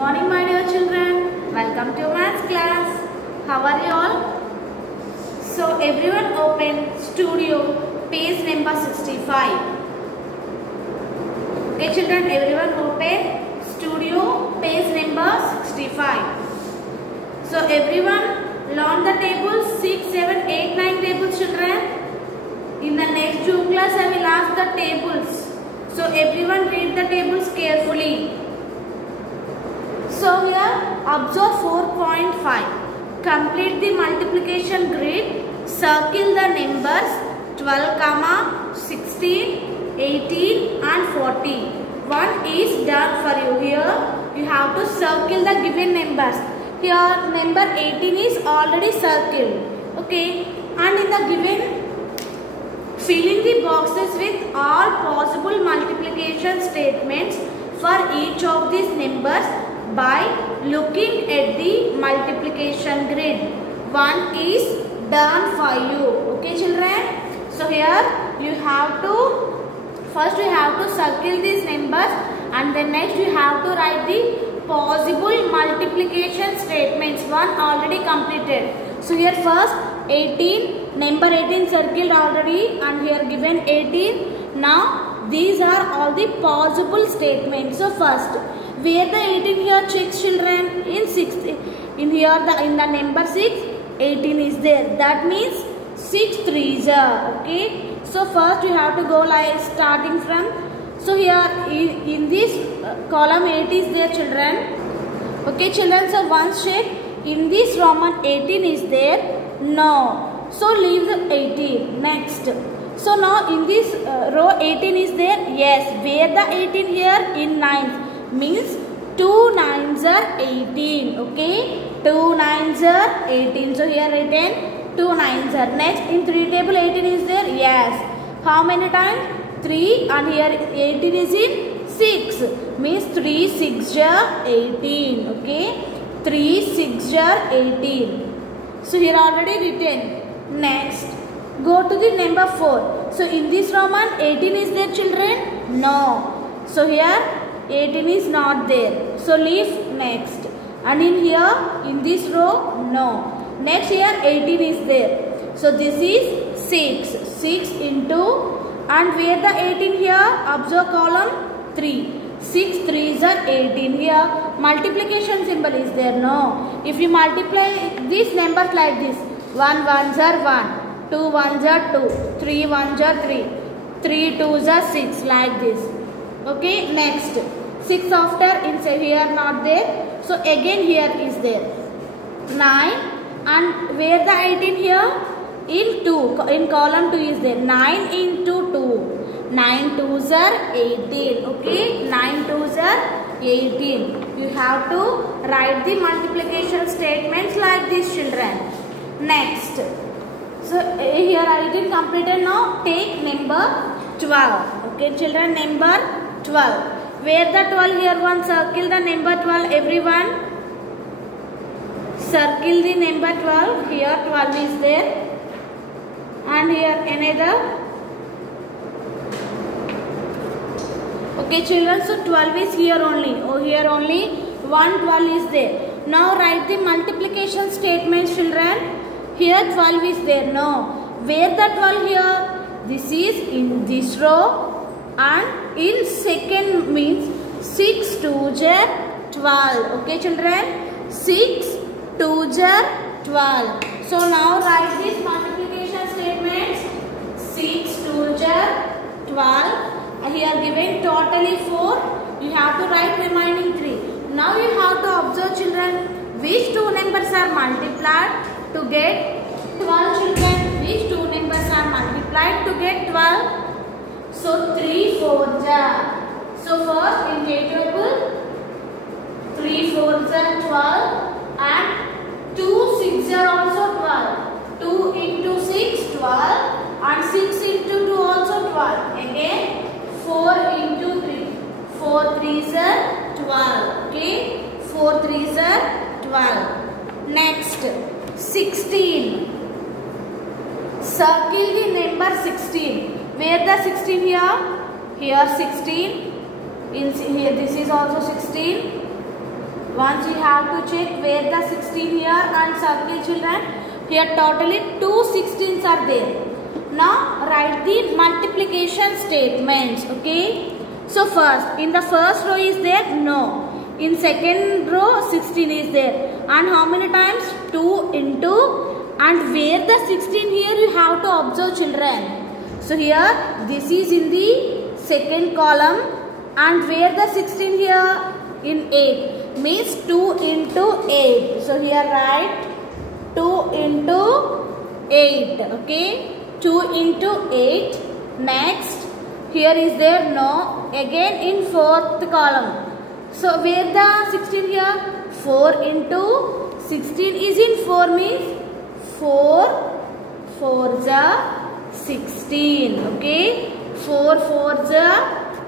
morning, my dear children. Welcome to maths class. How are you all? So everyone open studio page number 65. Okay children, everyone open studio page number 65. So everyone learn the tables 6, 7, 8, 9 tables children. In the next 2 class I will ask the tables. So everyone read the tables carefully. So here observe 4.5. Complete the multiplication grid. Circle the numbers 12, 16, 18 and 40. One is done for you. Here you have to circle the given numbers. Here number 18 is already circled. Okay. And in the given, fill in the boxes with all possible multiplication statements for each of these numbers by looking at the multiplication grid. One is done for you. Okay children. So here you have to, first you have to circle these numbers and then next you have to write the possible multiplication statements. One already completed. So here first 18, number 18 circled already and here given 18. Now these are all the possible statements. So first, where the 18 here checks children? In 6. In here in the number 6, 18 is there. That means 6 3s are. Okay. So first you have to go like starting from. So here in this column 8 is there children. Okay children. So once check. In this Roman 18 is there? No. So leave the 18. Next. So now in this row 18 is there? Yes. Where the 18 here? In 9th. Means 2 9s are 18. Okay. 2 9s are 18. So here written 2 9s are. Next in 3 table 18 is there? Yes. How many times? 3 and here 18 is in 6. Means 3 6 are 18. Okay. 3 6 are 18. So here already written. Next. Go to the number 4. So in this Roman 18 is there children? No. So here 18 is not there. So leave next. And in here, in this row, no. Next here 18 is there. So this is 6. 6 into, and where the 18 here? Observe column 3. 6 3s are 18. Here multiplication symbol is there. No. If you multiply these numbers like this, 1 1s are 1, 2 1s are 2, 3 1s are 3, 3 2s are 6 like this. Okay. Next. 6 after inside here not there. So again here is there. 9 and where the 18 here? In 2. In column 2 is there. 9 into 2. 9 2s are 18. Okay. 9 2s are 18. You have to write the multiplication statements like this children. Next. So here I did completed now. Take number 12. Okay children. Number 12. Where the 12 here? One circle the number 12 everyone. Circle the number 12. Here 12 is there. And here another. Okay children. So 12 is here only. Oh here only 1 12 is there. Now write the multiplication statements children. Here 12 is there. No. Where the 12 here? This is in this row. And in second means 6 2s are 12. Okay children. 6 2s are 12. So now write these multiplication statements. 6 2s are 12. Here given totally 4. You have to write remaining 3. Now you have to observe children which two numbers are multiplied to get 12 children. Which two numbers are multiplied to get 12? So 3 4s are. So first in table 3 4s are 12 and 2 6 are also 12. 2 into 6 12 and 6 into 2 also 12. Again 4 into 3. 4 3s are 12. Okay. 4 3s are 12. Next 16. Circle the number 16. Where the 16 here? Here 16. In here this is also 16. Once you have to check where the 16 here and circle children. Here totally 2 16s are there. Now write the multiplication statements. Okay. So first, in the first row is there? No. In second row 16 is there. And how many times? 2 into. And where the 16 here you have to observe children. So here this is in the second column. And where the 16 here? In 8. Means 2 into 8. So here write 2 into 8. Okay. 2 into 8. Next. Here is there? No. Again in fourth column. So where the 16 here? 4 into 16 is in 4 means 4 4s are 16. Okay. 4 4s are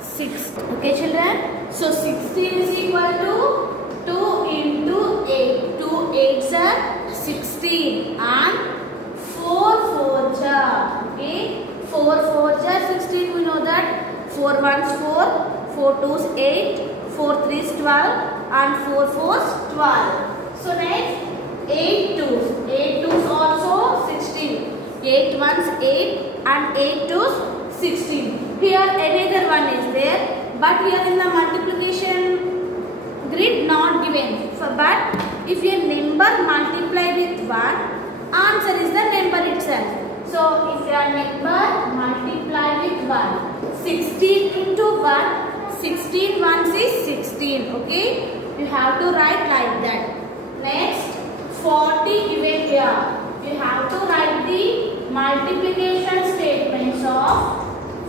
6. Okay children. So 16 is equal to 2 into 8. 2 8s are 16 and 4 4s are. Okay. 4 4s are 16. We know that 4 1s 4, 4 2s 8, 4 3s 12 and 4 4s 12. So next 8 2s. 8 2s also 16. 8 1s 8 and 8 2s 16. Here another one is there, but here in the multiplication grid not given. But if your number multiply with 1, answer is the number itself. So if your number multiply with 1, 16 into 1, 16 ones is 16. Okay, you have to write like that. Next 40 given here. You have to write the multiplication statements of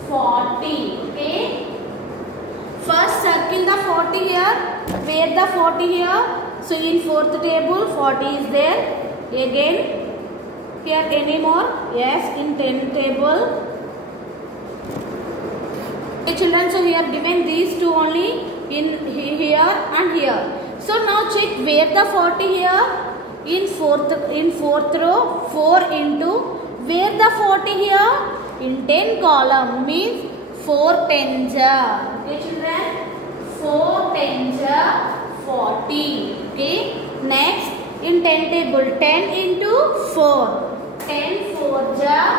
40. Okay. First circle the 40 here. Where the 40 here? So in fourth table 40 is there. Again here any more? Yes, in 10th table. Okay children, so here given these two only in here and here. So now check where the 40 here? In fourth row 4 into where the 40 here? In 10 column means 4 tens are. Okay children, 4 tens are 40. Okay. Next in 10 table 10 into 4. 10 4s are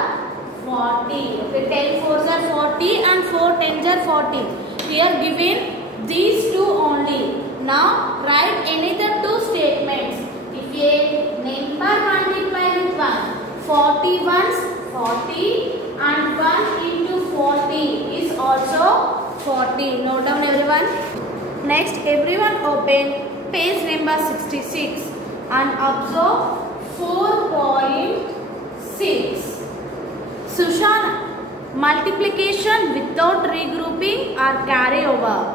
40. Okay, 10 4s are 40 and 4 10s are 40. Here given these two only. Now write another two statements. If a number multiply with 1, 40 ones 40 and 1 into 40 is also 40. Note down everyone. Next everyone open page number 66 and observe 4.6. Sushana, multiplication without regrouping or carry over.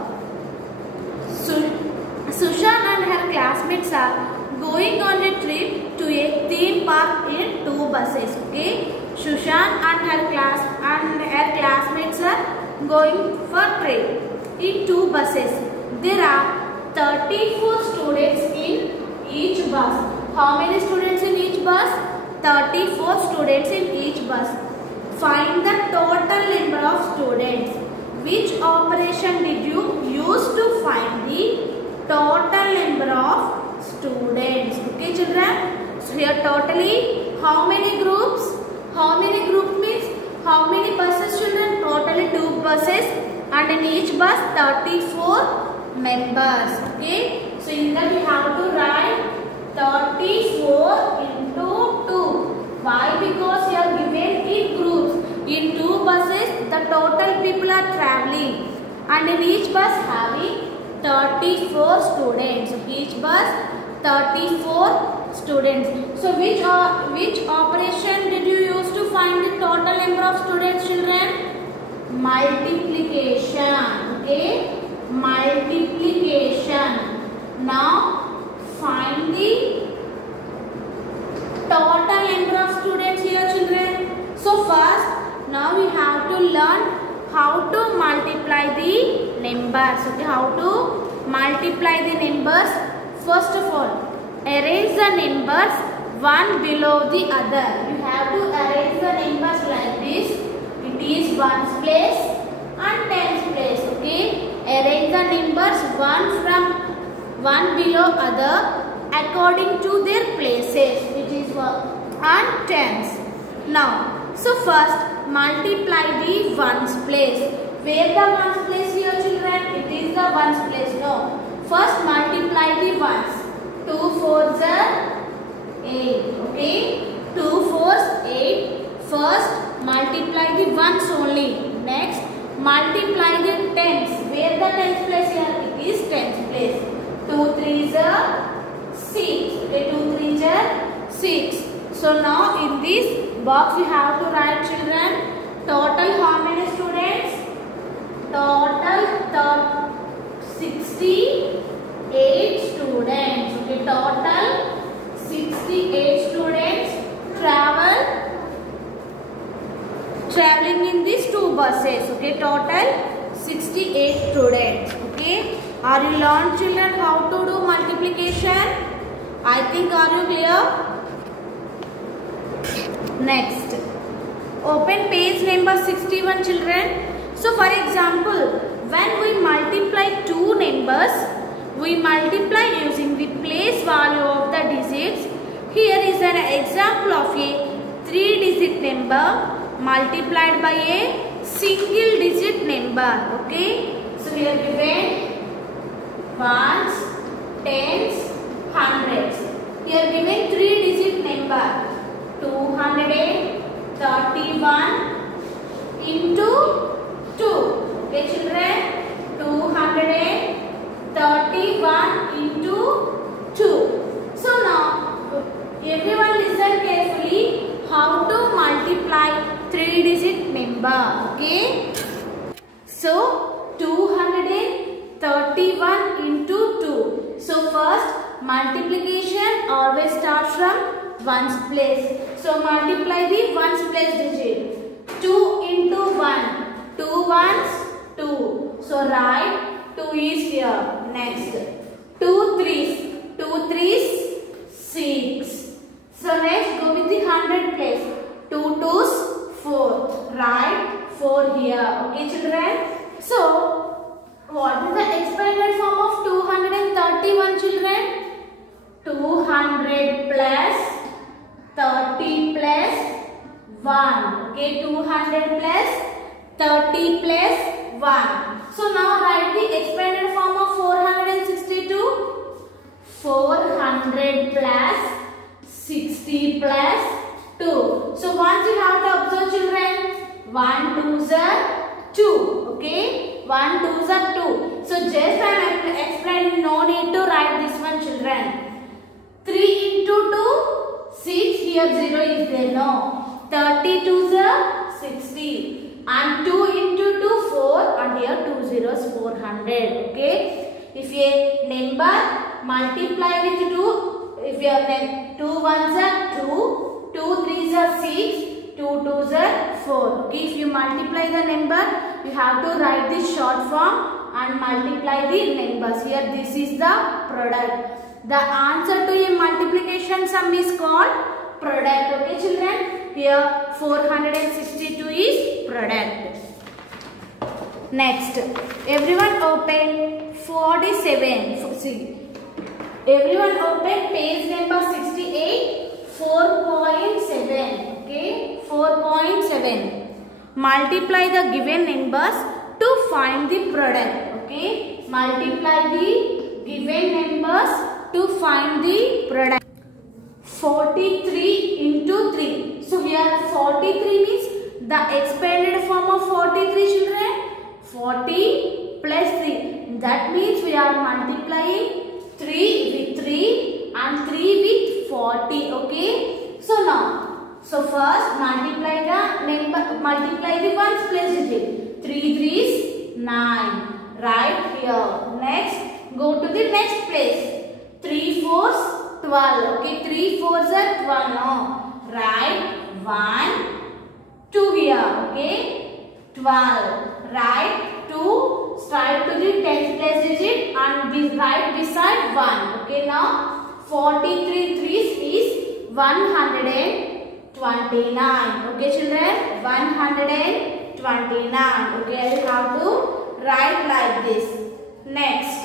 Sushana and her classmates are going on a trip to a theme park in 2 buses. Okay, Sushan and her classmates are going for trip in 2 buses. There are 34 students in each bus. How many students in each bus? 34 students in each bus. Find the total number of students. Which operation did you use to find the total number of students? Okay children. So here totally how many groups? How many groups means how many buses children? Totally 2 buses and in each bus 34 members. Okay. So in that we have to write 34 into 2. Why? Because you are given in groups. In 2 buses the total people are traveling and in each bus having 34 students. Each bus 34 students. So which operation did you use to find the total number of students children? Multiplication. Okay, multiplication. Now find the total number of students here children. So first now we have to learn how to multiply the numbers. Okay, how to multiply the numbers. First of all, arrange the numbers one below the other. You have to arrange the numbers like this. It is 1's place and 10's place. Okay, arrange the numbers one from one below other according to their places, which is and tens. Now, so first multiply the ones place. Where the ones place here, children? It is the ones place. No. First multiply the ones. 2 4s are 8. Okay. 2 4s 8. First multiply the ones only. Next multiply the tens. Where the tens place here? It is tens place. 2 3s are 6. Okay. 2 3s are 6. So now in this box you have to write, children, total how many students? Total 68 students. Okay, total 68 students traveling in these two buses. Okay, total 68 students. Okay, are you learned, children, how to do multiplication? I think, are you clear? Next, open page number 61, children. So for example, when we multiply two numbers, we multiply using the place value of the digits. Here is an example of a 3-digit number multiplied by a single digit number. Okay, so we are given ones, tens, hundreds. Here given 3-digit number 231 into 2. Okay, children, 231 into 2. So now everyone listen carefully how to multiply 3-digit number. Okay, so 231 into 2. So first multiplication always starts from ones place. So multiply the ones place digit. 2 into 1. 2 ones 2. So write 2 is here. Next 2 threes. 2 threes 6. So next go with the 100 place. 2 twos 4. Write 4 here. Okay, children. So what is the expanded form of 231, children? 200 plus 30 plus 1. Okay, 200 plus 30 plus 1. So now write the expanded form of 462. 400 plus 60 plus 2. So once you have to observe, children, 1 2s are 2. Okay, 1 2s are 2. So just I am explaining, no need to write this one, children. 3 into 2, 6, here 0 is there, no. 32s are 60. And 2 into 2, 4, and here 2 zeros, 400. Okay, if a number multiply with 2, if your 2 ones are 2, 2 3s are 6, 2 2s are 4. Okay, if you multiply the number, you have to write this short form and multiply the numbers. Here this is the product. The answer to a multiplication sum is called product. Okay, children. Here 462 is product. Next, everyone open 47. See, everyone open page number 68, 4.7. Okay, 4.7. Multiply the given numbers to find the product. Okay, multiply the given numbers to find the product. 43 into 3. So here 43 means the expanded form of 43, children. 40 plus 3. That means we are multiplying 3 with 3 and 3 with 40. Okay. So now, so first multiply the ones place digit. 3 3s 9. Right here. Next, go to the next place. 3 4s 12. Okay, 3 4s are 12. No. Write 1, 2 here. Okay, 12. Write 2 straight to the 10th place digit and right beside 1. Okay, now 43 threes is 129. Okay, children, 129. Okay, I will have to write like this. Next,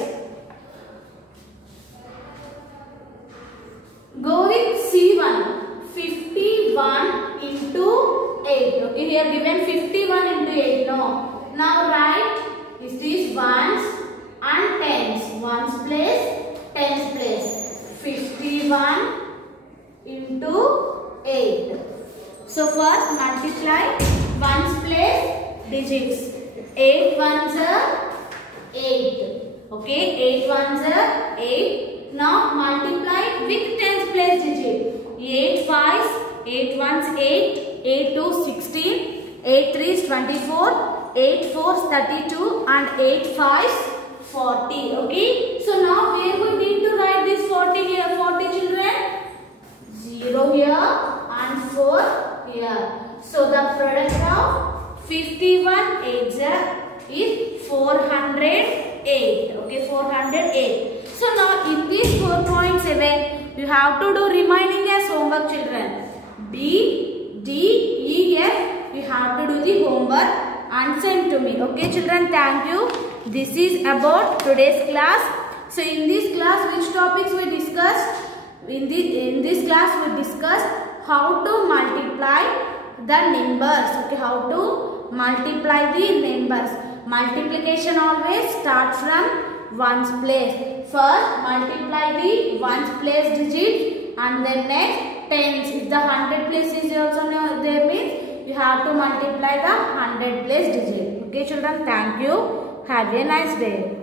So first multiply ones place digits. 8 ones are 8. Okay, 8 ones are 8. Now multiply with tens place digit. 8 fives, 8 ones 8, 8 twos 16, 8 threes 24, 8 fours 32 and 8 fives 40. Okay, so now where we need to write this 40 here? 40 children, 0 here and 4 here. So the product of 51 8s is 408. Okay, 408. So now in this 4.7 you have to do remaining as homework children. B, D, E, F you have to do the homework and send to me. Okay children, thank you. This is about today's class. So in this class which topics we discussed? In this class we discussed how to multiply the numbers. Okay, how to multiply the numbers. Multiplication always starts from ones place. First multiply the ones place digit and then next tens. If the 100 place is also there means you have to multiply the 100 place digit. Okay children, thank you. Have a nice day.